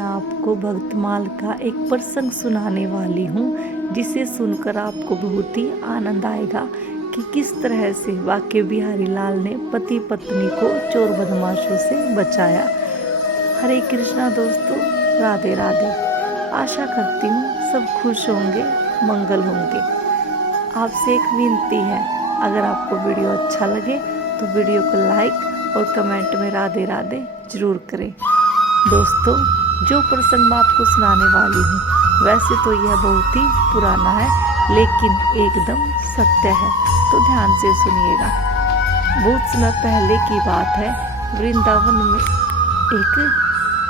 मैं आपको भक्तमाल का एक प्रसंग सुनाने वाली हूँ, जिसे सुनकर आपको बहुत ही आनंद आएगा कि किस तरह से बांके बिहारी लाल ने पति पत्नी को चोर बदमाशों से बचाया। हरे कृष्णा दोस्तों, राधे राधे। आशा करती हूँ सब खुश होंगे, मंगल होंगे। आपसे एक विनती है, अगर आपको वीडियो अच्छा लगे तो वीडियो को लाइक और कमेंट में राधे राधे जरूर करें। दोस्तों, जो प्रसंग मैं आपको सुनाने वाली हूँ, वैसे तो यह बहुत ही पुराना है, लेकिन एकदम सत्य है, तो ध्यान से सुनिएगा। बहुत समय पहले की बात है। वृंदावन में एक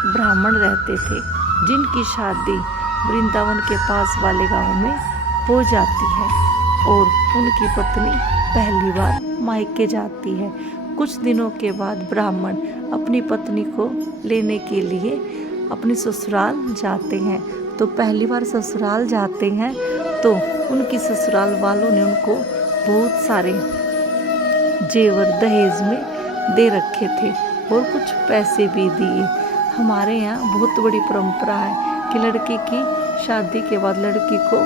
ब्राह्मण रहते थे, जिनकी शादी वृंदावन के पास वाले गांव में हो जाती है और उनकी पत्नी पहली बार मायके जाती है। कुछ दिनों के बाद ब्राह्मण अपनी पत्नी को लेने के लिए अपनी ससुराल जाते हैं। तो पहली बार ससुराल जाते हैं तो उनकी ससुराल वालों ने उनको बहुत सारे जेवर दहेज में दे रखे थे और कुछ पैसे भी दिए। हमारे यहाँ बहुत बड़ी परंपरा है कि लड़के की शादी के बाद लड़की को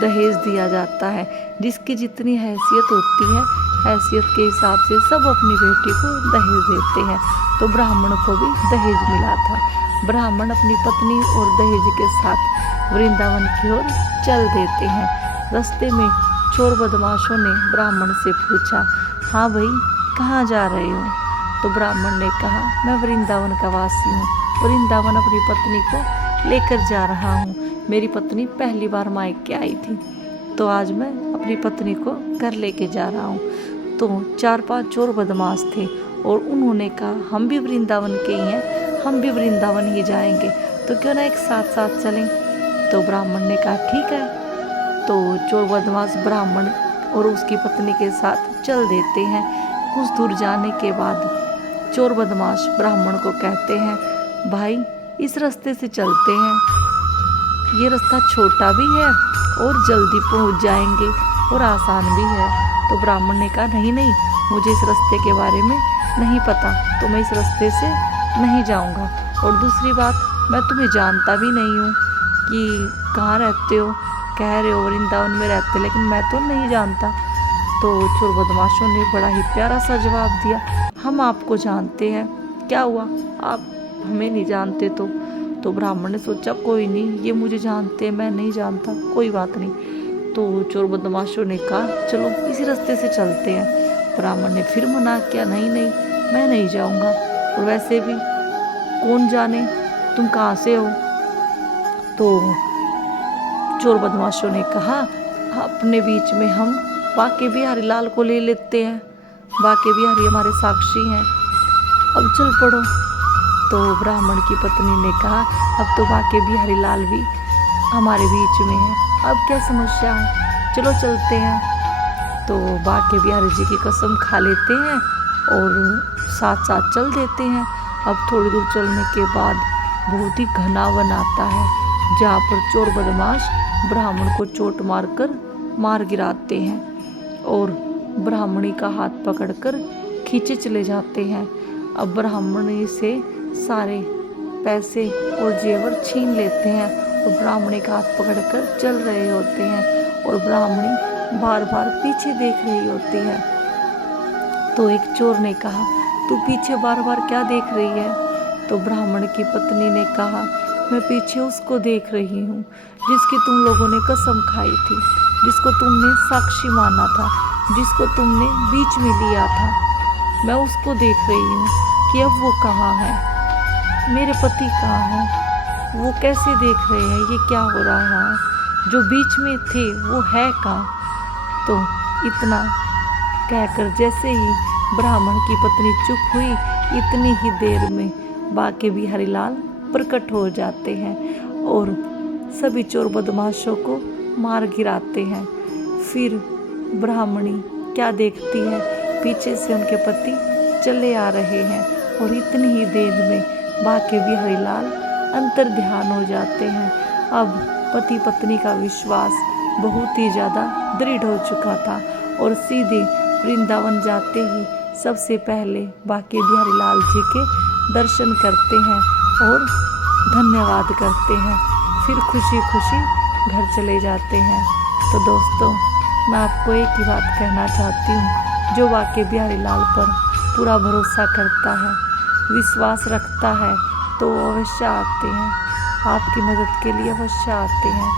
दहेज दिया जाता है। जिसकी जितनी हैसियत होती है, हैसियत के हिसाब से सब अपनी बेटी को दहेज देते हैं। तो ब्राह्मण को भी दहेज मिला था। ब्राह्मण अपनी पत्नी और दहेज के साथ वृंदावन की ओर चल देते हैं। रास्ते में चोर बदमाशों ने ब्राह्मण से पूछा, हाँ भाई, कहाँ जा रहे हो? तो ब्राह्मण ने कहा, मैं वृंदावन का वासी हूँ, वृंदावन अपनी पत्नी को लेकर जा रहा हूँ। मेरी पत्नी पहली बार मायके आई थी, तो आज मैं अपनी पत्नी को घर लेके जा रहा हूँ। तो 4-5 चोर बदमाश थे और उन्होंने कहा, हम भी वृंदावन के ही हैं, हम भी वृंदावन ही जाएंगे, तो क्यों ना एक साथ साथ चलें। तो ब्राह्मण ने कहा, ठीक है। तो चोर बदमाश ब्राह्मण और उसकी पत्नी के साथ चल देते हैं। कुछ दूर जाने के बाद चोर बदमाश ब्राह्मण को कहते हैं, भाई, इस रास्ते से चलते हैं, ये रास्ता छोटा भी है और जल्दी पहुंच जाएंगे और आसान भी है। तो ब्राह्मण ने कहा, नहीं नहीं, मुझे इस रास्ते के बारे में नहीं पता, तो मैं इस रास्ते से नहीं जाऊंगा। और दूसरी बात, मैं तुम्हें जानता भी नहीं हूँ कि कहाँ रहते हो, कह रहे हो वृंदावन में रहते, लेकिन मैं तो नहीं जानता। तो चोर बदमाशों ने बड़ा ही प्यारा सा जवाब दिया, हम आपको जानते हैं, क्या हुआ, आप हमें नहीं जानते? तो ब्राह्मण ने सोचा, कोई नहीं, ये मुझे जानते हैं, मैं नहीं जानता, कोई बात नहीं। तो चोर बदमाशों ने कहा, चलो इसी रास्ते से चलते हैं। ब्राह्मण ने फिर मना किया, नहीं नहीं, मैं नहीं जाऊंगा, और वैसे भी कौन जाने तुम कहाँ से हो। तो चोर बदमाशों ने कहा, अपने बीच में हम बांके बिहारी लाल को ले लेते हैं, बांके बिहारी हमारे साक्षी हैं, अब चल पड़ो। तो ब्राह्मण की पत्नी ने कहा, अब तो बांके बिहारी लाल भी हमारे बीच में है, अब क्या समस्या है, चलो चलते हैं। तो बांके बिहारी जी की कसम खा लेते हैं और साथ साथ चल देते हैं। अब थोड़ी दूर चलने के बाद बहुत ही घना वन आता है, जहाँ पर चोर बदमाश ब्राह्मण को चोट मारकर मार गिराते हैं और ब्राह्मणी का हाथ पकड़कर खींचे चले जाते हैं। अब ब्राह्मणी से सारे पैसे और जेवर छीन लेते हैं और ब्राह्मणी का हाथ पकड़कर चल रहे होते हैं और ब्राह्मणी बार बार पीछे देख रही होती है। तो एक चोर ने कहा, तू पीछे बार बार क्या देख रही है? तो ब्राह्मण की पत्नी ने कहा, मैं पीछे उसको देख रही हूँ जिसकी तुम लोगों ने कसम खाई थी, जिसको तुमने साक्षी माना था, जिसको तुमने बीच में लिया था, मैं उसको देख रही हूँ कि अब वो कहाँ है, मेरे पति कहाँ हैं, वो कैसे देख रहे हैं, ये क्या हो रहा है, जो बीच में थे वो है कहाँ। तो इतना कहकर जैसे ही ब्राह्मण की पत्नी चुप हुई, इतनी ही देर में बांके बिहारी लाल प्रकट हो जाते हैं और सभी चोर बदमाशों को मार गिराते हैं। फिर ब्राह्मणी क्या देखती है, पीछे से उनके पति चले आ रहे हैं और इतनी ही देर में बांके बिहारी लाल अंतर ध्यान हो जाते हैं। अब पति पत्नी का विश्वास बहुत ही ज़्यादा दृढ़ हो चुका था और सीधे वृंदावन जाते ही सबसे पहले बांके बिहारी लाल जी के दर्शन करते हैं और धन्यवाद करते हैं, फिर खुशी खुशी घर चले जाते हैं। तो दोस्तों, मैं आपको एक ही बात कहना चाहती हूँ, जो बाके बिहारी लाल पर पूरा भरोसा करता है, विश्वास रखता है, तो वो अवश्य आते हैं, आपकी मदद के लिए अवश्य आते हैं।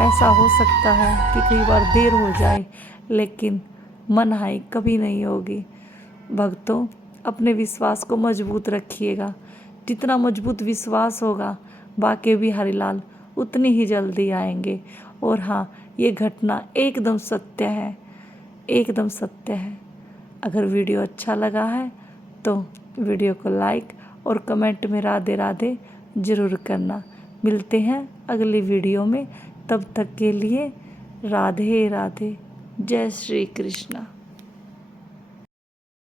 ऐसा हो सकता है कि कई बार देर हो जाए, लेकिन मनहानि कभी नहीं होगी। भक्तों, अपने विश्वास को मजबूत रखिएगा। जितना मजबूत विश्वास होगा, बाके बिहारी लाल उतनी ही जल्दी आएंगे। और हाँ, ये घटना एकदम सत्य है, एकदम सत्य है। अगर वीडियो अच्छा लगा है तो वीडियो को लाइक और कमेंट में राधे राधे ज़रूर करना। मिलते हैं अगली वीडियो में, तब तक के लिए राधे राधे, जय श्री कृष्णा।